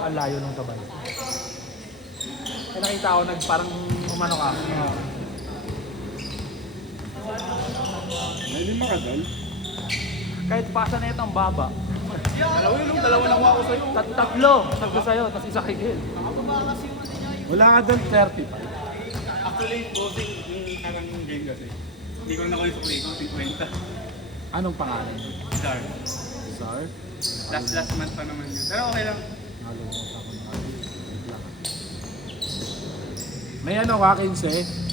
ang layo nung tabay. Kaya nakita ko parang umano ka. Hindi makadal. Kahit pasa na ito ang baba. Dalawa lang ako sa'yo. Tatlo sa'yo, tapos isa kay Gil. Wala ka doon 30 pa. Actually, bossing yung parang game kasi. Hindi ko na nakuha sa play ko, 50. Anong pangalan? Dark. Sir? Last month pa naman yun. Pero okay lang. Nalungkot ako na kayo. Wait lang. May ano ka, 15?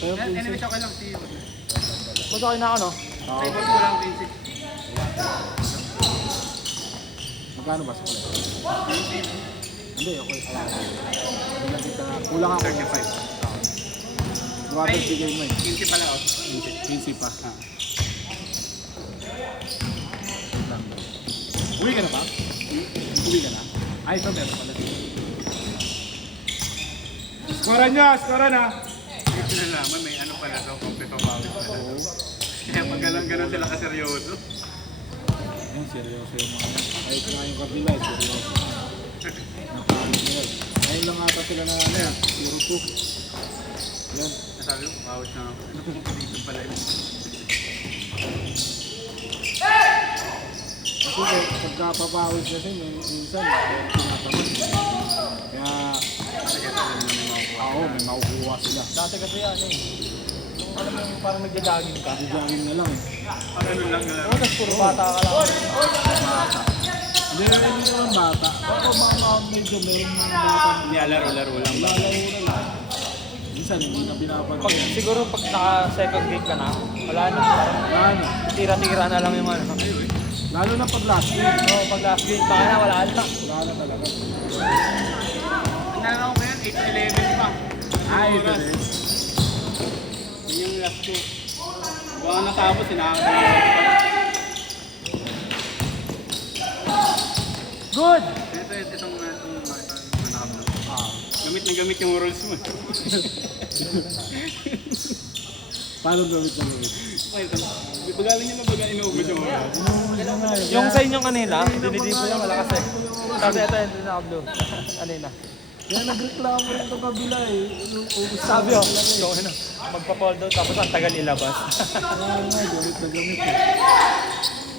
Pero Anyway, 15. okay lang. See you. Mas okay na ako, no? Say boss ko lang 20. Magkano ba sa kulay? Hindi, okay. Hindi lang kita. Kulang ako. 35. Duwagad bigay mo eh. 20 pala ako. 15 pa. Uwi ka na ba? Uwi ka na? Ay, ito meron pala. Skora niya! Skora na! Hindi ko nalaman, may ano pala daw, kompleto bawit pala daw. Kaya pag ganun sila kaseryoso. Ayun, seryoso yung mga yan. Kahit nga yung kabila, seryoso. Napagod nila. Ngayon lang ata sila na ano yan, 0-2. Yan. Nasabi ko, bawit na ako. Ano kung dito pala yun? Kasi pagkapapawis kasi, minsan, tinatamad. Kaya, Sige, talaga naman yung mga ako, may makukuha sila. Dati kasi yan, eh. Yung alam mo yung parang nagja-jogging ka. Jogging na lang eh. Pag ano lang na lang. Oo, tapos puro bata ka lang. Bata. Hindi naman bata. Ako mga medyo meron mga bata. Hindi, laro-laro lang ba? Lalaro na lang. Minsan, hindi na pinapansin. Siguro pag naka-second game ka na, wala na. Parang Ano? tira-tira na lang yung ano. Lalo na pag last year. Oo, pag last game pa na, wala na. Wala na talaga. Nalala ko yan, 8 to 11 pa. Ay, ito din. Yun yung last ko. Baka natapos, sinakakita ko. Good! Itong nakapag. Gamit na gamit yung rules mo. Paano gamit na gamit? Bagaling nyo na baga inuubos yung rules. Yung sa inyong kanina, dinidipo niya malakas eh. Sabi ito yung dinakablo. Kanina. Kaya nagreklamo rin ito kabila eh. Ubus Sabi oh, yung ano, magpa-fall down tapos ang tagal ilabas. Oo nga, gamit na gamit eh.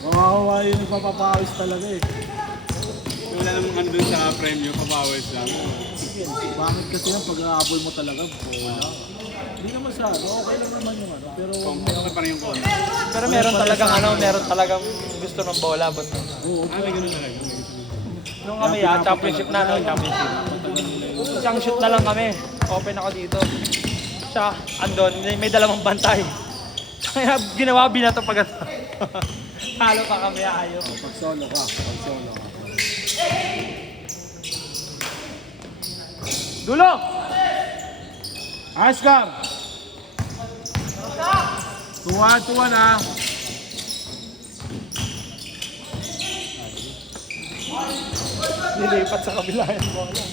Makakuha yun yung papapawis talaga eh. Wala namang ano dun sa premyo, papawis lang. Bakit kasi yan pag aapoy mo talaga, wala. Hindi naman sa ano, okay lang naman yung ano. Pero Okay pa rin yung call. Pero meron talagang gusto ng bola. But, oo, May ganun talaga. nung kami championship na, no, championship. Isang shoot na lang kami. Open ako dito. Siya, andon, may dalawang bantay. Kaya ginawa, binato pag halo pa kami, ayaw. pag solo ka. Dulo! Oscar! 2-1 na. Nilipat sa kabila yung bola.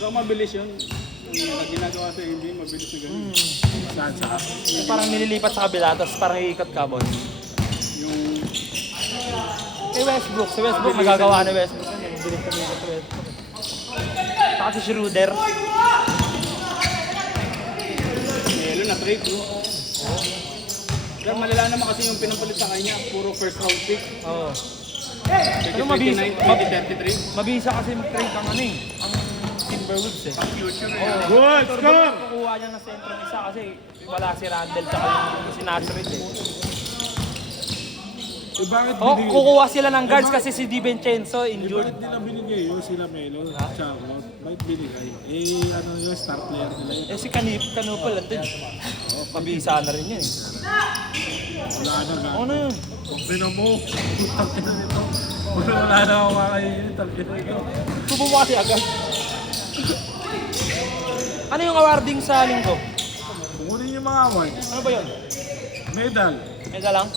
Pero mabilis yun. Yung ginagawa sa hindi, mabilis na ganun. Saan sa? Yung parang nililipat sa kabila, tapos parang iikot ka, boss. Yung Si Westbrook magagawa ni Westbrook. Bilis kami sa Westbrook. Saka si Schroeder. Melo na trade, bro. Pero malala naman kasi yung pinapalit sa kanya, puro first round pick. Oo. 2029, 2033. Mabisa kasi mag-trade ang ano eh. Ang Timberwolves eh. Pang future eh. Good score! Kukuha niya ng sentro isa kasi wala si Randall tsaka yung si Nasrid eh. Eh bakit Oh, binigay? kukuha sila ng guards kasi si DiVincenzo Eh injured. bakit nila binigay yun sila Melo? Charlotte? Bakit binigay? Eh ano yun, star player nila yun. Eh si Canupal andun. Mabisa na rin yun eh. Wala na nga. Ano yun? Kung mo, putang ina nito. Wala na ako kakainin, tangina nito. Subo mo kasi agad. Ano yung awarding sa linggo? Kukunin yung mga award. Ano ba yun? Medal. Mega lang?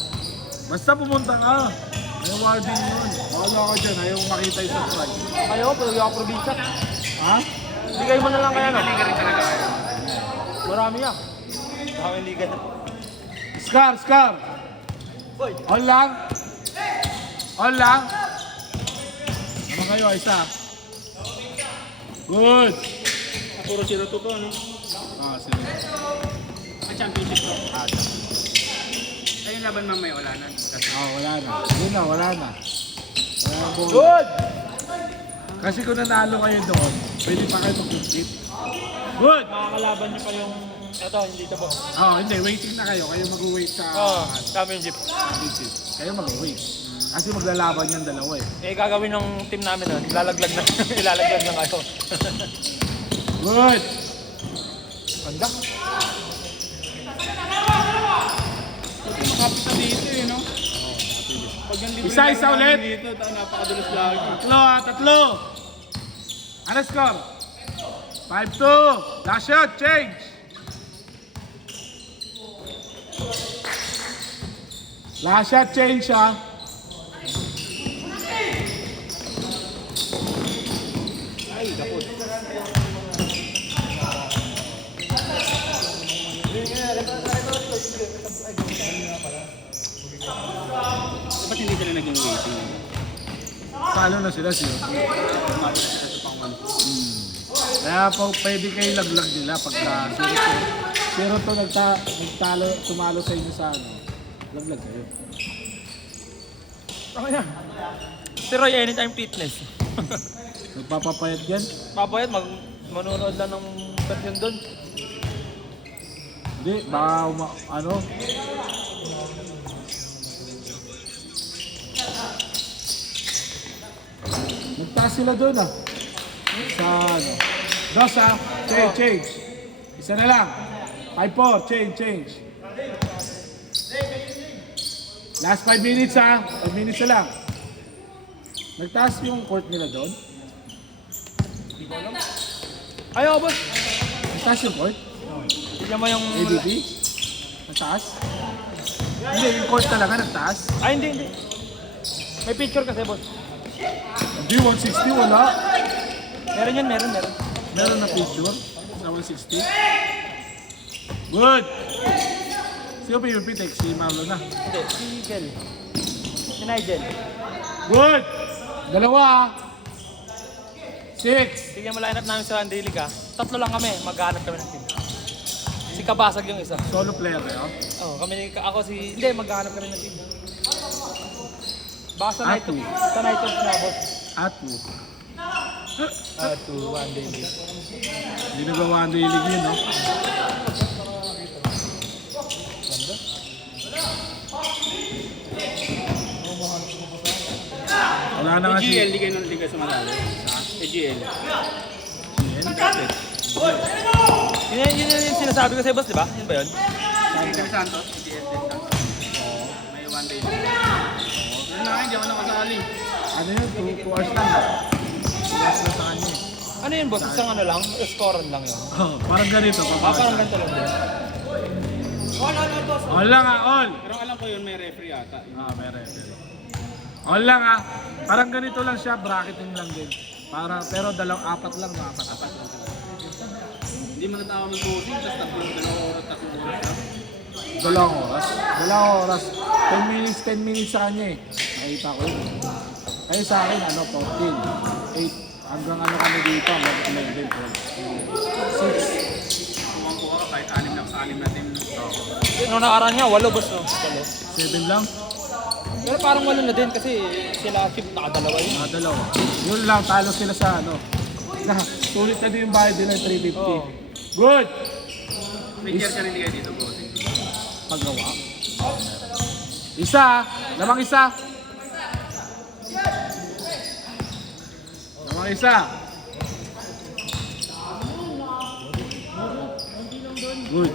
Basta pumunta ka. May awarding yun. Wala ka dyan, ayaw makita yung subscribe. Kayo, pero yung probinsya. Ha? Bigay mo na lang kaya no? Liga rin talaga kayo. Marami yan. Maraming liga na. Scar! All lang. All lang. Naman kayo, isa. Good. Puro 0-2 to, no? Ah, sige. Sa championship to. Ay, yung laban mamaya, wala na. Ah, wala na. Yun na, wala na. Wala na po. Good! Kasi kung nanalo kayo doon, pwede pa kayo mag-compete. Good! Makakalaban niyo pa yung... Ito, hindi ito po. Oh, hindi. Waiting na kayo. Kayo mag-wait sa Championship. championship. Kayo mag-wait. Kasi maglalaban yung dalawa eh. Eh, gagawin ng team namin nun. Ilalaglag na. Ilalaglag na kayo. Good! Ganda. Makapit na dito, eh, no? Pag yung libre Isa lang ulit. dito, napakadulas lagi. Tatlo. Ano score? 5-2. Last shot. Change. Last shot. Change ha. Ay, kapot. Dapat hindi sila naging waiting. Talo na sila siya. Kaya po pwede kayo laglag nila pagka 0-2 nagtalo, tumalo sa inyo sa ano. Laglag kayo. Ako yan. Si Roy, anytime fitness. Nagpapapayat yan? Papayat, manunood lang ng version doon. Hindi, baka ano? Nagtaas sila doon ah. Sa ano? Dos ah. Change. Isa na lang. 5-4. Change. Last 5 minutes ah. 5 minutes na lang. Nagtaas yung court nila doon? Ayaw, boss. Nagtaas yung court? Tignan mo yung... ABB? Nagtaas? Hindi, yung court talaga nagtaas. Ay, hindi. May picture kasi, boss. Hindi, 160 wala. Meron yan, meron. Meron na picture sa 160. Good! Sino PVP take? Si Marlon na. Hindi, si Gel. Si Nigel. Good! Dalawa! 6! Tignan mo line-up namin sa Daily ka. Tatlo lang kami, maghanap kami ng team. Si Kabasag yung isa. Solo player kayo? Oh, ako si... Hindi, maghanap kami ng team. Baka sa night Atu. sa night of na, boss. Atu. To one daily. Hindi nagawa ang daily yun, no? Wala na nga si... GL, di kayo sumalali. GL. Yun yung sinasabi ko sa'yo, boss, di ba? Yun ba yun? Peter Santos, GL din sa. May one day. Yun na, hindi ako nakasali. Ano yun? 2 hours lang. 2 hours lang sa kanya eh. Ano yun, boss? Isang ano lang? Scorean lang yun. Oh, parang ganito. Parang ganito lang din. All lang ah, all! Pero alam ko yun, may referee ata. May referee. All lang ah. Parang ganito lang siya, bracketing lang din. Pero apat lang, apat lang. Hindi mo natawa mag-voting, tapos tatlong oras lang. Dalawang oras. 10 minutes sa kanya eh. Nakita ko yun. Kaya sa akin, 14. 8. Hanggang kami dito, hanggang 11, 12. 6. Kuha ka kahit 6 lang sa 6 na team. Nung nakaraan niya, 8, boss, no? 7 lang? Pero parang 8 na din kasi sila chip nakadalawa yun. Dalawa. Yun lang, talo sila sa ano. Sulit na din yung bayad nila, 350. Oo. Good! May share ka rin kayo dito, voting. Paggawa. Isa! Lamang isa! Lamang isa! Good.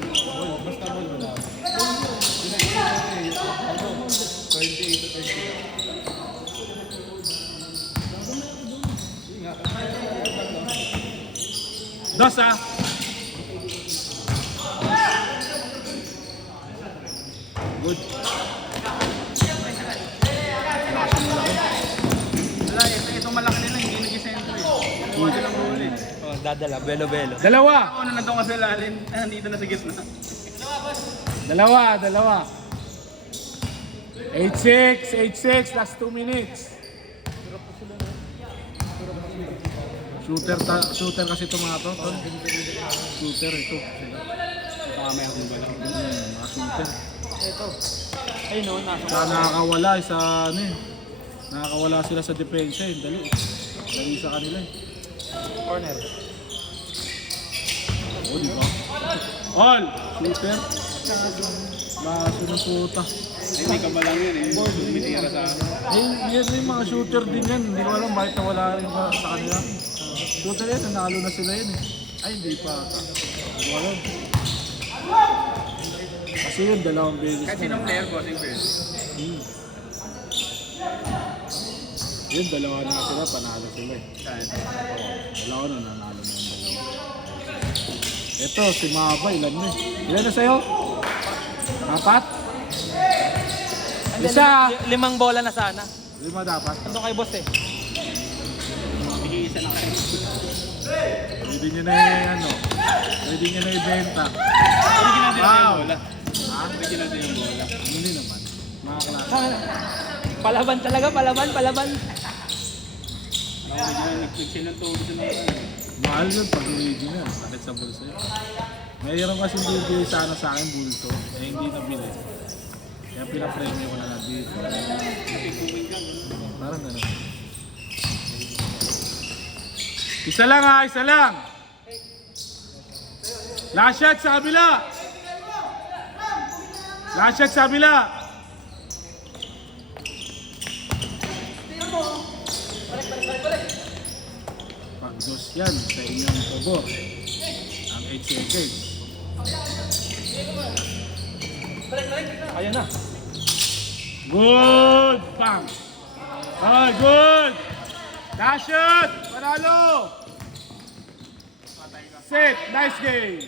Dos ah! Good. Wala, itong malaki nila, hindi nag-isentro eh. Kuha silang huli. Oh, dadala, belo-belo. Dalawa! Ako na nandun ka sa lalim, nandito na sa gitna. Dalawa. 8-6, 8-6, last 2 minutes. Shooter kasi ito mga to. Shooter ito. Baka may akong bala. Mga shooter. Ito. Ayun no, nasa. Saka nakakawala sa ano eh. Nakakawala sila sa depensa eh. Dali. Dali sa kanila eh. Corner. Oo, di ba? All! Shooter. Baso ng puta. Ay, may kabalang yan eh. Tumitira sa... Yan yung mga shooter din yan. Hindi ko alam bakit nawala rin pa sa kanila. Shooter yan, nanalo na sila yun eh. Ay, hindi pa. Hindi ko alam. Kasi yun, dalawang beses Kasi na. ng player, bossing player. Yun, dalawa na sila, panalo sila eh. Saan? Dalawa na, nanalo na yung dalawa. Ito, si Maba, ilan na eh. Ilan na sa'yo? 4? Hindi, Isa. limang bola na sana. 5 dapat. Nandun kay boss eh. Bigay isa na kayo. Pwede nyo na yung ano. Pwede nyo na ibenta. Original din Wow. yung bola. Ha? Original din yung bola. Hindi naman. Mga klase. Palaban talaga, palaban. Original, nag-chill ng todo sa mga ano. Mahal yun pag original. Sakit sa bulsa yun. Mayroon kasi bibili sana sa akin bulto. Eh hindi nabili. Kaya pinapremyo ko na lang dito. Parang gano'n. Isa lang ha, isa lang. Last shot sa kabila. Last shot sa kabila. Pag-dos yan sa inyong pabor. Ang 8 seconds. Ayun na. Good! Bang! Ah, good! Last shot! Panalo! Set! Nice game!